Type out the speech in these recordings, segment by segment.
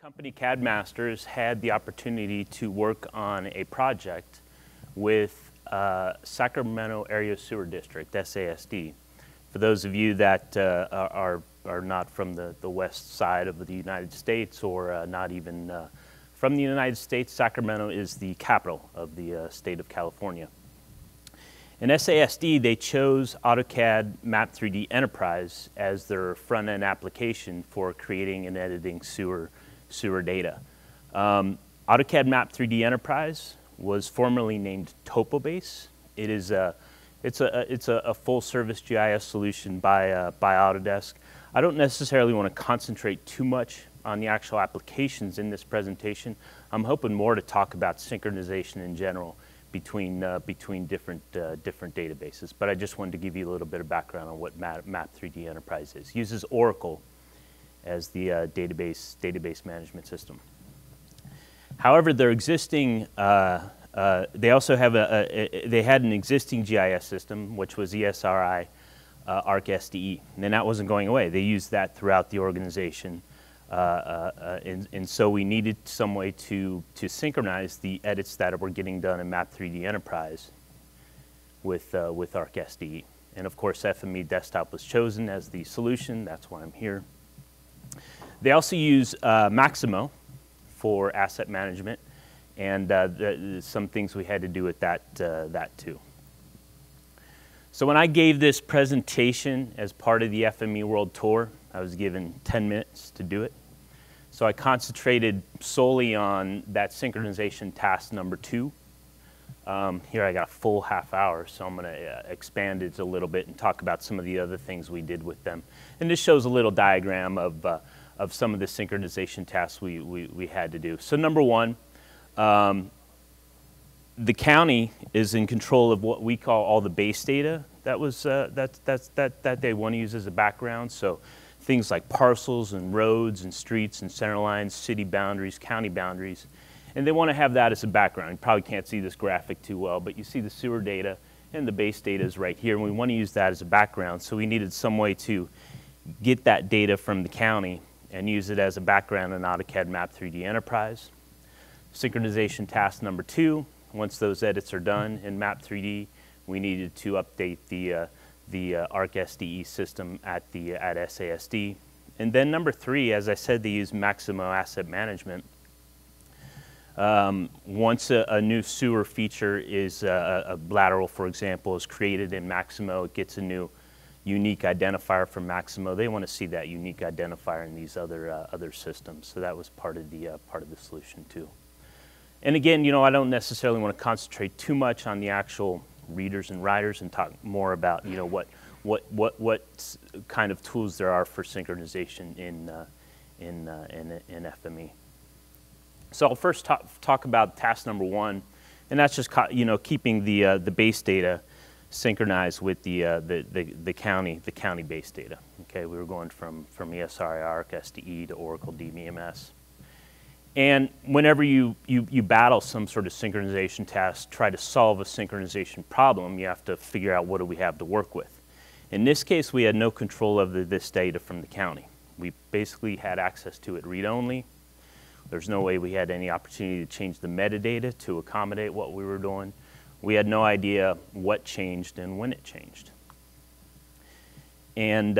company, CAD Masters, had the opportunity to work on a project with Sacramento Area Sewer District, SASD. For those of you that are not from the west side of the United States or not even from the United States, Sacramento is the capital of the state of California. In SASD, they chose AutoCAD Map 3D Enterprise as their front-end application for creating and editing sewer data. AutoCAD Map 3D Enterprise was formerly named TopoBase. It's a full-service GIS solution by Autodesk. I don't necessarily want to concentrate too much on the actual applications in this presentation. I'm hoping more to talk about synchronization in general between different databases. But I just wanted to give you a little bit of background on what Map 3D Enterprise is. It uses Oracle as the database management system. However, their existing they also have they had an existing GIS system, which was Esri ArcSDE, and then that wasn't going away. They used that throughout the organization, and so we needed some way to synchronize the edits that were getting done in Map 3D Enterprise with ArcSDE. And of course, FME Desktop was chosen as the solution. That's why I'm here. They also use Maximo for asset management, and some things we had to do with that too. So when I gave this presentation as part of the FME World Tour, I was given 10 minutes to do it. So I concentrated solely on that synchronization task number 2. Here I got a full half hour, so I'm going to expand it a little bit and talk about some of the other things we did with them. And this shows a little diagram of some of the synchronization tasks we had to do. So number 1, the county is in control of what we call all the base data that they want to use as a background. So things like parcels and roads and streets and center lines, city boundaries, county boundaries. And they want to have that as a background. You probably can't see this graphic too well, but you see the sewer data and the base data is right here. And we want to use that as a background. So we needed some way to get that data from the county and use it as a background in AutoCAD Map 3D Enterprise. Synchronization task number 2, once those edits are done in Map 3D, we needed to update the ArcSDE system at SASD. And then number 3, as I said, they use Maximo Asset Management. Once a new sewer feature is, a lateral, for example, is created in Maximo, it gets a new unique identifier from Maximo. They want to see that unique identifier in these other systems. So that was part of the solution too. And again, I don't necessarily want to concentrate too much on the actual readers and writers and talk more about, what kind of tools there are for synchronization in FME. So I'll first talk about task number 1, and that's just keeping the base data synchronized with the county base data. Okay, we were going from Esri ArcSDE to Oracle DBMS. And whenever you battle some sort of synchronization task, try to solve a synchronization problem, you have to figure out what do we have to work with. In this case, we had no control of this data from the county. We basically had access to it read-only. There's no way we had any opportunity to change the metadata to accommodate what we were doing. We had no idea what changed and when it changed. And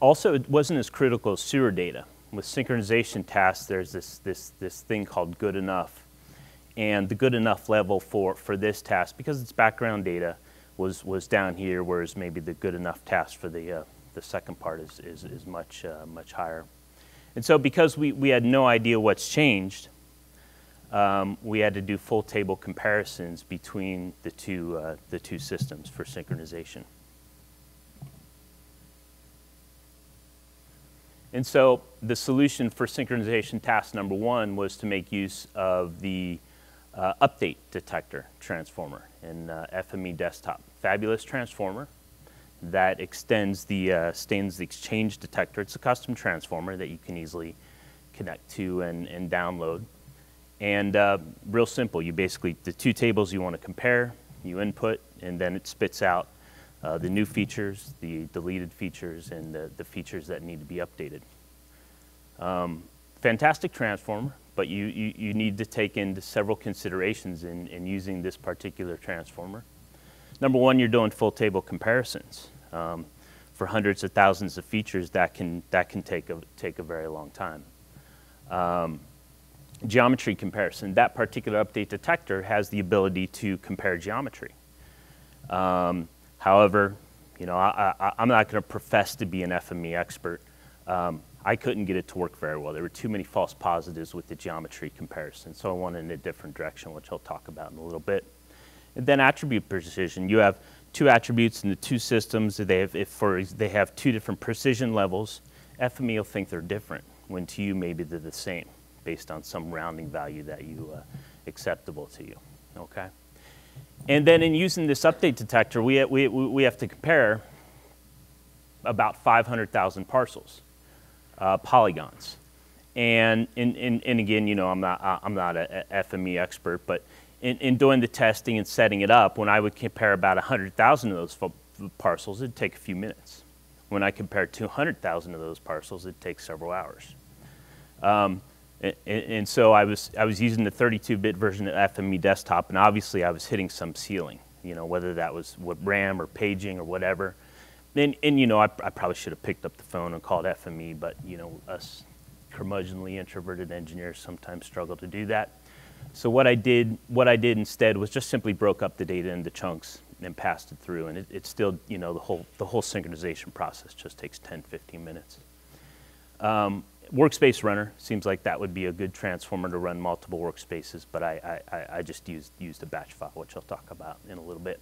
also, it wasn't as critical as sewer data. With synchronization tasks, there's this thing called good enough. And the good enough level for this task, because it's background data, was down here, whereas maybe the good enough task for the second part is much higher. And so because we had no idea what's changed, we had to do full table comparisons between the two systems for synchronization. And so the solution for synchronization task number 1 was to make use of the update detector transformer in FME Desktop. Fabulous transformer that extends the exchange detector. It's a custom transformer that you can easily connect to and download. And real simple, you basically, the 2 tables you want to compare, you input, and then it spits out the new features, the deleted features, and the features that need to be updated. fantastic transformer, but you need to take into several considerations in using this particular transformer. Number one, you're doing full table comparisons. For hundreds of thousands of features, that can take a very long time. Geometry comparison. That particular update detector has the ability to compare geometry. However, you know, I'm not going to profess to be an FME expert. I couldn't get it to work very well. There were too many false positives with the geometry comparison, so I went in a different direction, which I'll talk about in a little bit. And then attribute precision. You have two attributes in the two systems. They have two different precision levels. FME will think they're different, when to you maybe they're the same, based on some rounding value that you acceptable to you. Okay. And then in using this update detector, we have to compare about 500,000 parcels. Polygons, and again, you know, I'm not a FME expert, but in doing the testing and setting it up, when I would compare about 100,000 of those parcels, it'd take a few minutes. When I compare 200,000 of those parcels, it'd take several hours. And so I was using the 32-bit version of FME desktop, and obviously I was hitting some ceiling, you know, whether that was with RAM or paging or whatever. And you know, I probably should have picked up the phone and called FME, but you know, us curmudgeonly introverted engineers sometimes struggle to do that. So what I did instead was just simply broke up the data into chunks and passed it through, and it still, you know, the whole synchronization process just takes 10-15 minutes. Workspace runner seems like that would be a good transformer to run multiple workspaces, but I just used a batch file, which I'll talk about in a little bit.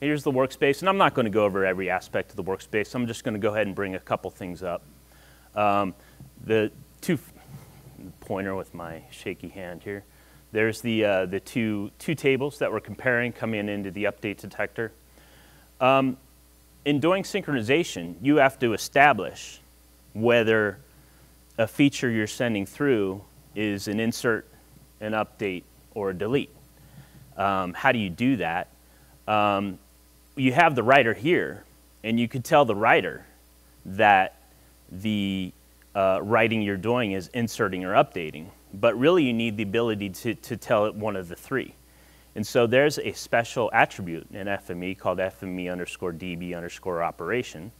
Here's the workspace, and I'm not going to go over every aspect of the workspace. I'm just going to go ahead and bring a couple things up. The pointer with my shaky hand here. There's the two tables that we're comparing coming into the update detector. In doing synchronization, you have to establish whether a feature you're sending through is an insert, an update, or a delete. How do you do that? You have the writer here, and you could tell the writer that the writing you're doing is inserting or updating, but really you need the ability to tell it one of the three. And so there's a special attribute in FME called FME_DB_operation,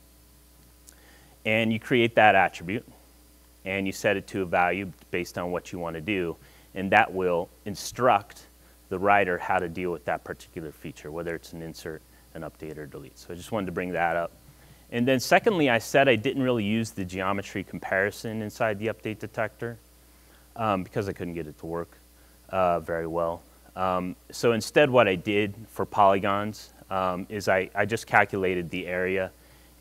and you create that attribute, and you set it to a value based on what you want to do, and that will instruct the writer how to deal with that particular feature, whether it's an insert, an update, or delete. So I just wanted to bring that up. And then secondly, I said I didn't really use the geometry comparison inside the update detector because I couldn't get it to work very well. So instead what I did for polygons is I just calculated the area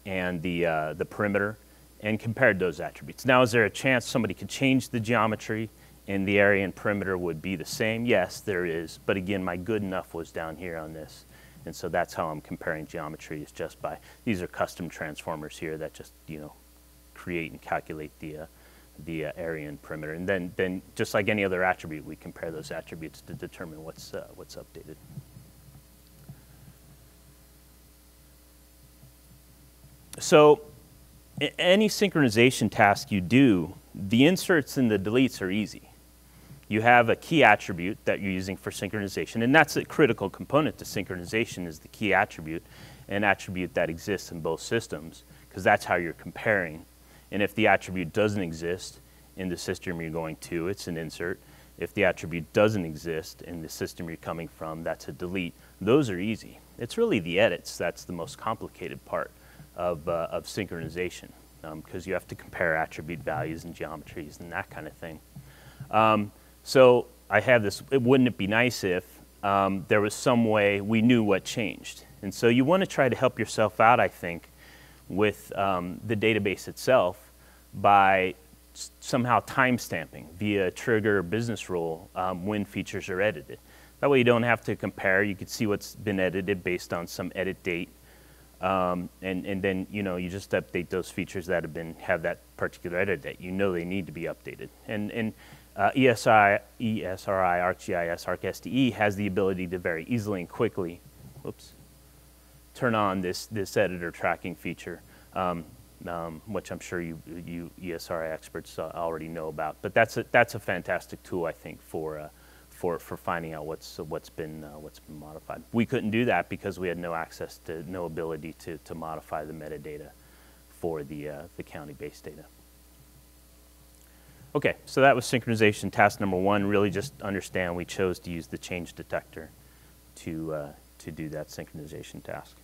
and the perimeter and compared those attributes. Now, is there a chance somebody could change the geometry and the area and perimeter would be the same? Yes, there is. But again, my good enough was down here on this. And so that's how I'm comparing geometry, is just by, these are custom transformers here that just, you know, create and calculate the area and perimeter. And then just like any other attribute, we compare those attributes to determine what's updated. So any synchronization task you do, the inserts and the deletes are easy. You have a key attribute that you're using for synchronization, and that's a critical component to synchronization, is the key attribute, an attribute that exists in both systems, because that's how you're comparing. And if the attribute doesn't exist in the system you're going to, it's an insert. If the attribute doesn't exist in the system you're coming from, that's a delete. Those are easy. It's really the edits that's the most complicated part of synchronization, because you have to compare attribute values and geometries and that kind of thing. So I have this, wouldn't it be nice if there was some way we knew what changed? And so you want to try to help yourself out, I think, with the database itself by somehow timestamping via trigger or business rule when features are edited. That way you don't have to compare. You can see what's been edited based on some edit date. And then, you know, you just update those features that have that particular edit date. You know they need to be updated. And Esri ArcGIS ArcSDE has the ability to very easily and quickly, turn on this editor tracking feature. which I'm sure you ESRI experts already know about. But that's a fantastic tool, I think, for finding out what's been modified. We couldn't do that because we had no access to, no ability to modify the metadata for the county-based data. Okay, so that was synchronization task number one. Really just understand we chose to use the change detector to do that synchronization task.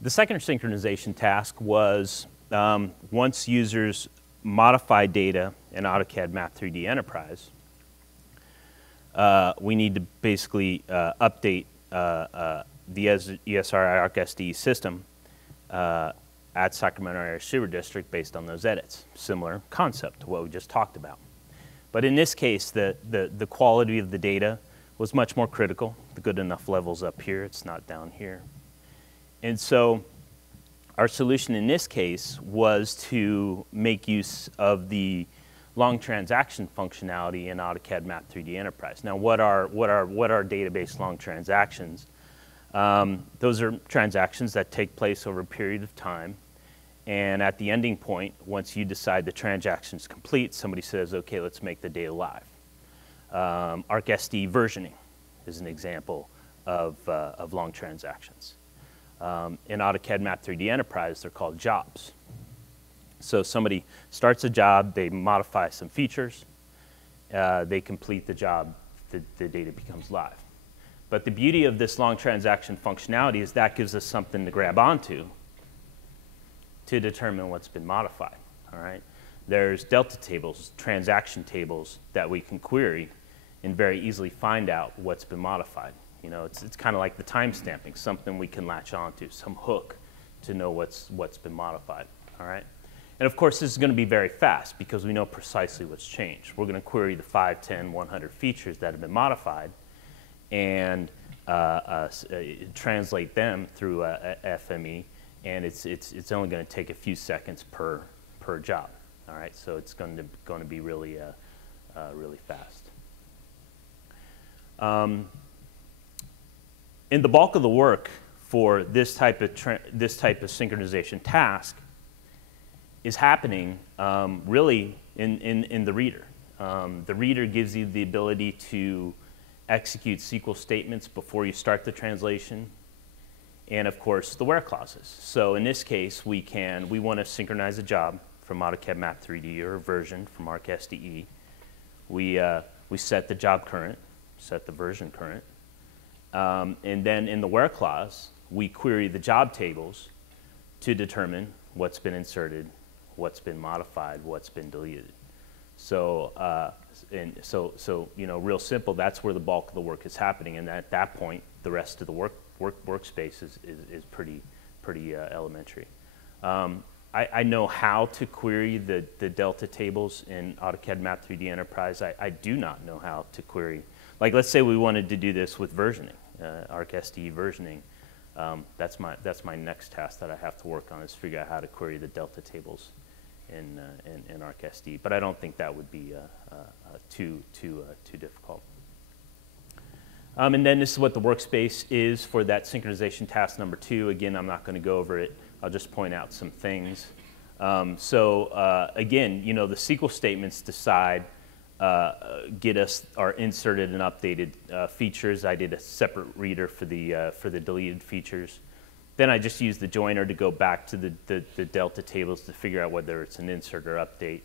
The second synchronization task was once users modify data in AutoCAD Map 3D Enterprise, we need to basically update the Esri ArcSDE system at Sacramento Area Sewer District based on those edits. Similar concept to what we just talked about. But in this case, the quality of the data was much more critical. The good enough level's up here, it's not down here. And so our solution in this case was to make use of the long transaction functionality in AutoCAD Map 3D Enterprise. Now, what are database long transactions? Those are transactions that take place over a period of time, and at the ending point, once you decide the transaction is complete, somebody says, okay, let's make the data live. ArcSDE versioning is an example of long transactions. In AutoCAD Map 3D Enterprise, they're called jobs. So somebody starts a job, they modify some features, they complete the job, the data becomes live. But the beauty of this long transaction functionality is that gives us something to grab onto to determine what's been modified, all right? There's delta tables, transaction tables that we can query and very easily find out what's been modified. You know, it's kind of like the timestamping, something we can latch onto, some hook to know what's been modified, all right? And of course, this is going to be very fast because we know precisely what's changed. We're going to query the 5, 10, 100 features that have been modified and translate them through FME, and it's only going to take a few seconds per job. All right, so it's going to be really really fast. And the bulk of the work for this type of synchronization task is happening really in the reader. The reader gives you the ability to execute SQL statements before you start the translation, and of course the where clauses. So in this case, we want to synchronize a job from AutoCAD Map 3D or a version from ArcSDE. We set the job current, set the version current, and then in the where clause, we query the job tables to determine what's been inserted, what's been modified, what's been deleted. So, so you know, real simple, that's where the bulk of the work is happening, and at that point, the rest of the workspace is pretty elementary. I know how to query the delta tables in AutoCAD Map 3D Enterprise. I do not know how to query, like let's say we wanted to do this with versioning, ArcSDE versioning. That's my next task that I have to work on, is figure out how to query the delta tables in ArcSDE, but I don't think that would be too difficult. And then this is what the workspace is for that synchronization task number 2. Again, I'm not going to go over it. I'll just point out some things. Again, you know, the SQL statements decide, get us our inserted and updated features. I did a separate reader for the deleted features. Then I just used the joiner to go back to the delta tables to figure out whether it's an insert or update.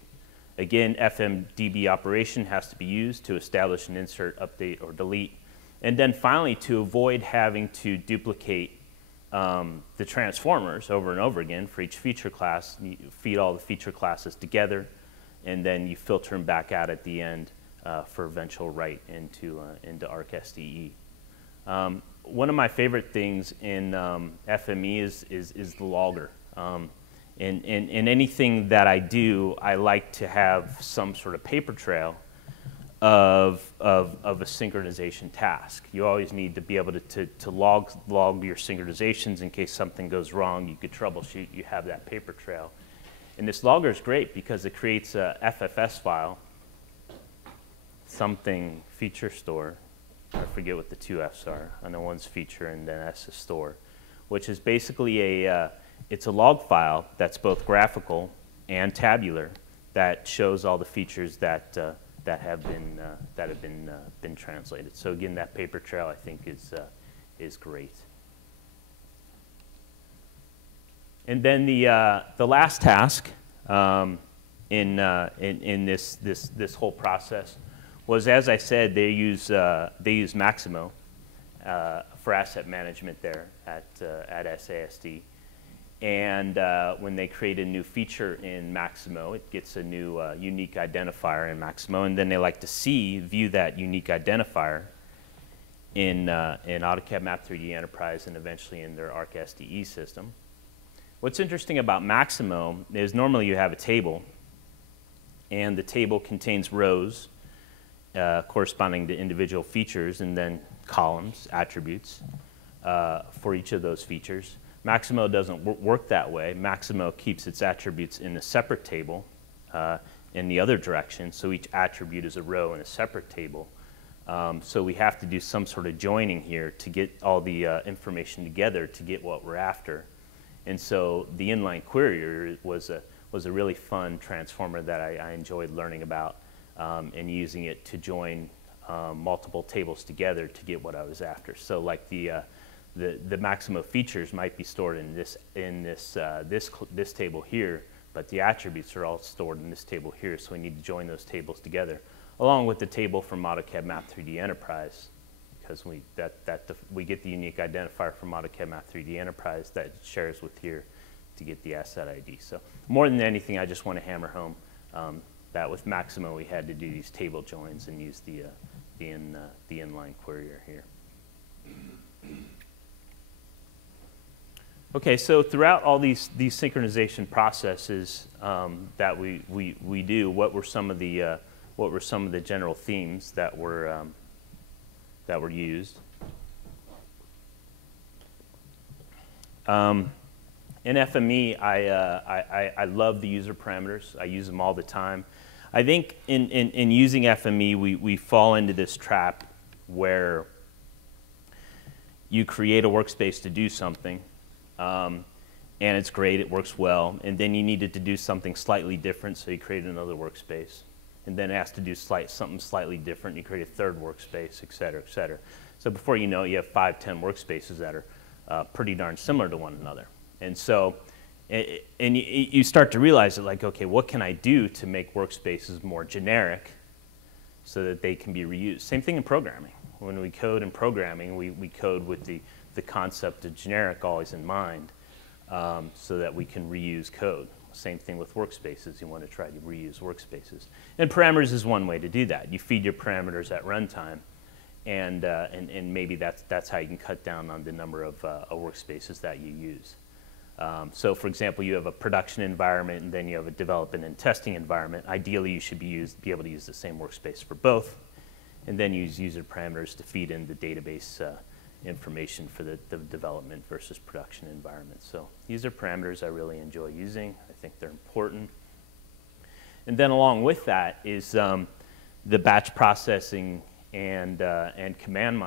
Again, FMDB operation has to be used to establish an insert, update, or delete. And then finally, to avoid having to duplicate the transformers over and over again for each feature class, you feed all the feature classes together, and then you filter them back out at the end for eventual write into ArcSDE. One of my favorite things in FME is the logger. In anything that I do, I like to have some sort of paper trail of a synchronization task. You always need to be able to log your synchronizations in case something goes wrong. You could troubleshoot. You have that paper trail. And this logger is great because it creates a FFS file, something feature store, I forget what the two F's are. I know one's feature and then S is store, which is basically it's a log file that's both graphical and tabular that shows all the features that have been translated. So again, that paper trail I think is great. And then the last task in this whole process was, as I said, they use Maximo for asset management there at SASD. And when they create a new feature in Maximo, it gets a new unique identifier in Maximo, and then they like to view that unique identifier in AutoCAD Map 3D Enterprise and eventually in their ArcSDE system. What's interesting about Maximo is normally you have a table, and the table contains rows corresponding to individual features and then columns, attributes for each of those features. Maximo doesn't work that way. Maximo keeps its attributes in a separate table in the other direction, so each attribute is a row in a separate table. So we have to do some sort of joining here to get all the information together to get what we're after. And so the inline querier was a really fun transformer that I enjoyed learning about and using it to join multiple tables together to get what I was after. So like the Maximo features might be stored in this table here, but the attributes are all stored in this table here, so we need to join those tables together, along with the table from AutoCAD Map 3D Enterprise, because we get the unique identifier from AutoCAD Map 3D Enterprise that it shares with here to get the asset ID. So more than anything, I just want to hammer home that with Maximo we had to do these table joins and use the inline querier here. Okay, so throughout all these synchronization processes that we do, what were some of the general themes that were used? In FME, I love the user parameters. I use them all the time. I think in using FME, we fall into this trap where you create a workspace to do something, and it's great, it works well, and then you needed to do something slightly different, so you create another workspace. And then it has to do something slightly different, you create a third workspace, et cetera, et cetera. So before you know it, you have 5, 10 workspaces that are pretty darn similar to one another. And so, and you start to realize that, like, okay, what can I do to make workspaces more generic so that they can be reused? Same thing in programming. When we code in programming, we code with the concept of generic always in mind, so that we can reuse code. Same thing with workspaces. You want to try to reuse workspaces. And parameters is one way to do that. You feed your parameters at runtime, and maybe that's how you can cut down on the number of workspaces that you use. So for example, you have a production environment and then you have a development and testing environment. Ideally, you should be able to use the same workspace for both, and then use user parameters to feed in the database information for the development versus production environment. So user parameters I really enjoy using. I think they're important. And then along with that is the batch processing and command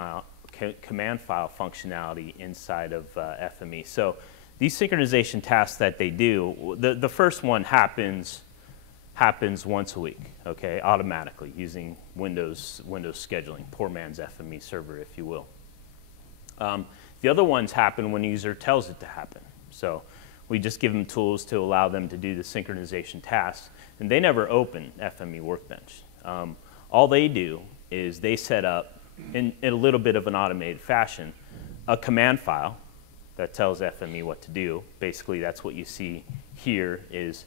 file functionality inside of FME. So these synchronization tasks that they do, the first one happens once a week, okay, automatically using Windows scheduling, poor man's FME server, if you will. The other ones happen when the user tells it to happen. So we just give them tools to allow them to do the synchronization tasks, and they never open FME Workbench. All they do is they set up, in a little bit of an automated fashion, a command file that tells FME what to do. Basically, that's what you see here is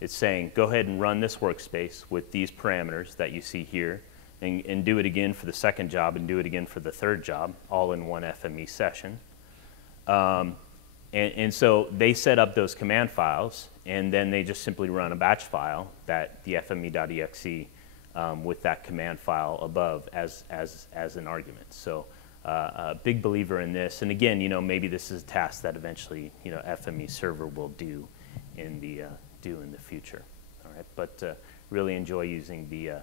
it's saying, go ahead and run this workspace with these parameters that you see here, and do it again for the second job and do it again for the third job, all in one FME session. And so they set up those command files, and then they just simply run a batch file, that the fme.exe, with that command file above as an argument. So a big believer in this. And again, you know, maybe this is a task that eventually, you know, FME server will do in the future. All right, but really enjoy using the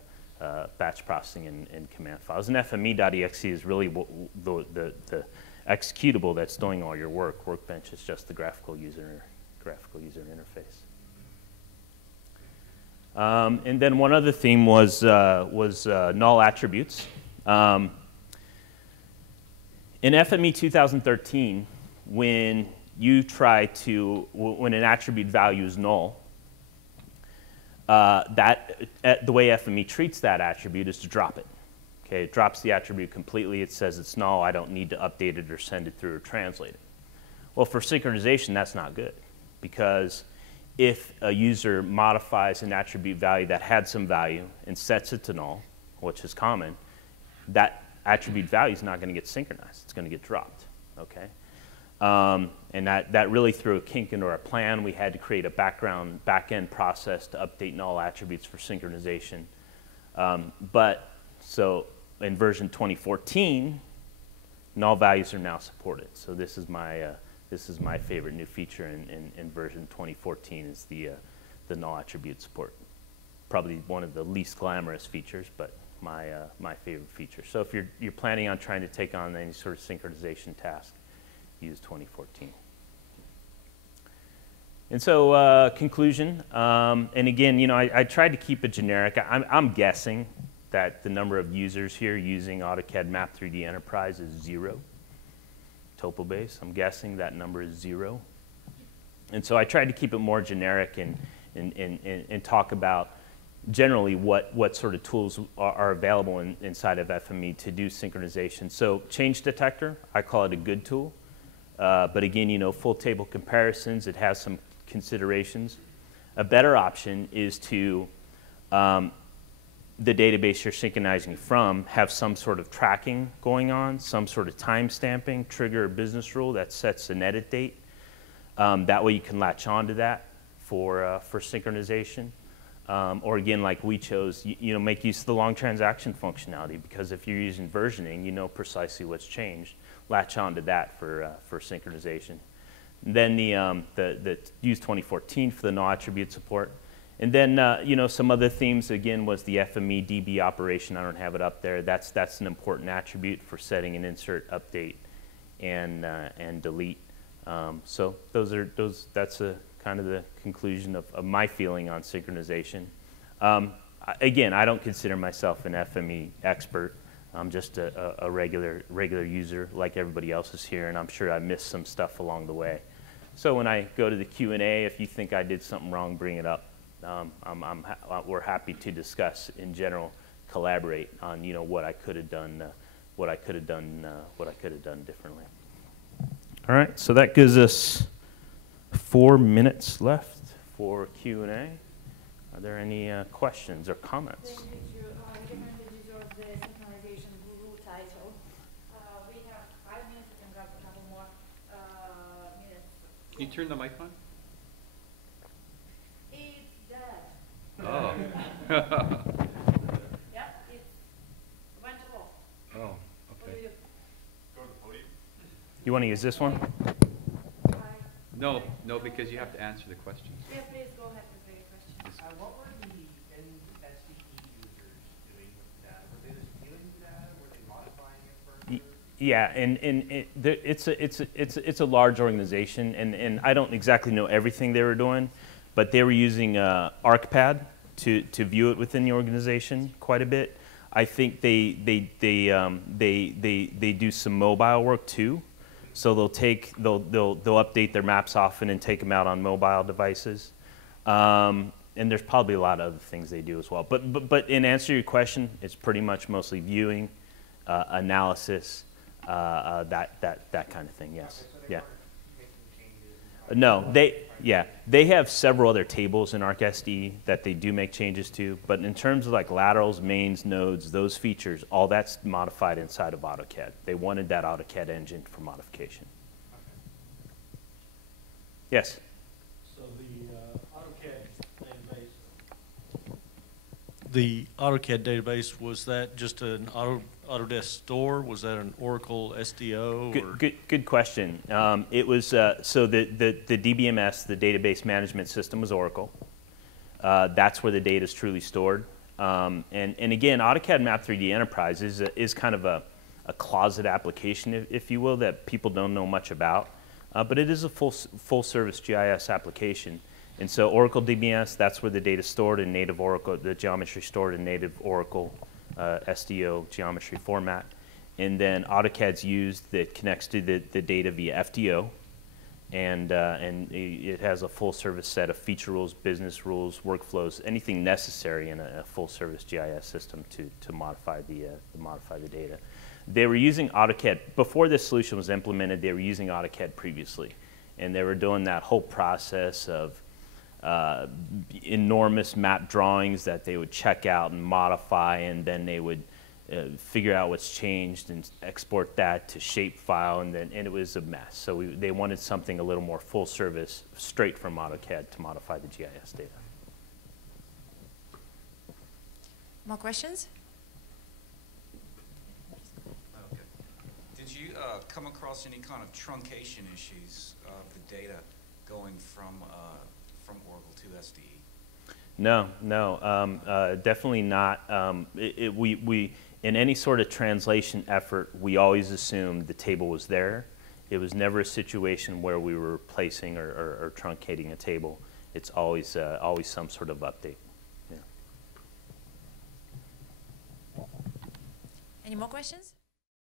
batch processing in command files. And FME.exe is really the executable that's doing all your work. Workbench is just the graphical user interface. And then one other theme was null attributes. In FME 2013, when an attribute value is null, the way FME treats that attribute is to drop it. Okay, it drops the attribute completely. It says it's null. I don't need to update it or send it through or translate it. Well, for synchronization, that's not good, because if a user modifies an attribute value that had some value and sets it to null, which is common, that attribute value is not going to get synchronized. It's going to get dropped. Okay, and that really threw a kink into our plan. We had to create a back-end process to update null attributes for synchronization. So in version 2014, null values are now supported. So this is my favorite new feature in version 2014 is the null attribute support. Probably one of the least glamorous features, but my favorite feature. So if you're planning on trying to take on any sort of synchronization task, use 2014. And so conclusion, and again, you know, I tried to keep it generic. I'm guessing that the number of users here using AutoCAD Map 3D Enterprise is 0. Topo base, I'm guessing that number is 0. And so I tried to keep it more generic and talk about generally what sort of tools are available inside of FME to do synchronization. So change detector, I call it a good tool. But again, you know, full table comparisons, it has some considerations. A better option is to the database you're synchronizing from have some sort of tracking going on, some sort of time stamping, trigger a business rule that sets an edit date. That way you can latch onto that for synchronization. Or again, like we chose, you know, make use of the long transaction functionality, because if you're using versioning, you know precisely what's changed. Latch onto that for synchronization. And then the use 2014 for the null attribute support. And then, you know, some other themes, again, was the FME DB operation. I don't have it up there. That's an important attribute for setting an insert, update, and delete. So that's a kind of the conclusion of my feeling on synchronization. Again, I don't consider myself an FME expert. I'm just a regular user like everybody else is here, and I'm sure I missed some stuff along the way. So when I go to the Q&A, if you think I did something wrong, bring it up. We're happy to discuss in general, collaborate on, you know, what I could have done, what I could have done differently. All right, so that gives us 4 minutes left for Q&A. Are there any questions or comments? Thank you. Recommended use of the synchronization rule title. We have 5 minutes. We can grab a couple more minutes. Can you turn the mic on? Oh. Yep, it went off. Oh, okay. What do we do? Go to the podium. You want to use this one? No, because you have to answer the questions. Yeah, please go ahead with the question. What were the SDE users doing with the data? Were they just viewing the data? Were they modifying it further? Yeah, and it's a large organization, and I don't exactly know everything they were doing, but they were using ArcPad to view it within the organization quite a bit. I think they do some mobile work too, so they'll update their maps often and take them out on mobile devices. And there's probably a lot of other things they do as well. But in answer to your question, it's pretty much mostly viewing, analysis, that kind of thing. Yes. Yeah. No, they have several other tables in ArcSDE that they do make changes to, but in terms of like laterals, mains, nodes, those features, all that's modified inside of AutoCAD. They wanted that AutoCAD engine for modification. Yes? So the AutoCAD database, was that just an Autodesk store? Was that an Oracle SDO? Good question. It was so the DBMS, the database management system, was Oracle. That's where the data is truly stored. And again, AutoCAD Map 3D Enterprise is kind of a closet application, if you will, that people don't know much about. But it is a full service GIS application. And so Oracle DBS, that's where the data stored in native Oracle, the geometry stored in native Oracle SDO geometry format. And then AutoCAD's used that connects to the data via FDO. And it has a full service set of feature rules, business rules, workflows, anything necessary in a full service GIS system to modify the data. They were using AutoCAD, before this solution was implemented, they were using AutoCAD previously. And they were doing that whole process of enormous map drawings that they would check out and modify, and then they would figure out what's changed and export that to shapefile, and it was a mess. So they wanted something a little more full service, straight from AutoCAD to modify the GIS data. More questions? Okay. Did you come across any kind of truncation issues of the data going from Oracle to SDE? No, definitely not. We in any sort of translation effort, we always assumed the table was there. It was never a situation where we were replacing or truncating a table. It's always some sort of update. Yeah. Any more questions?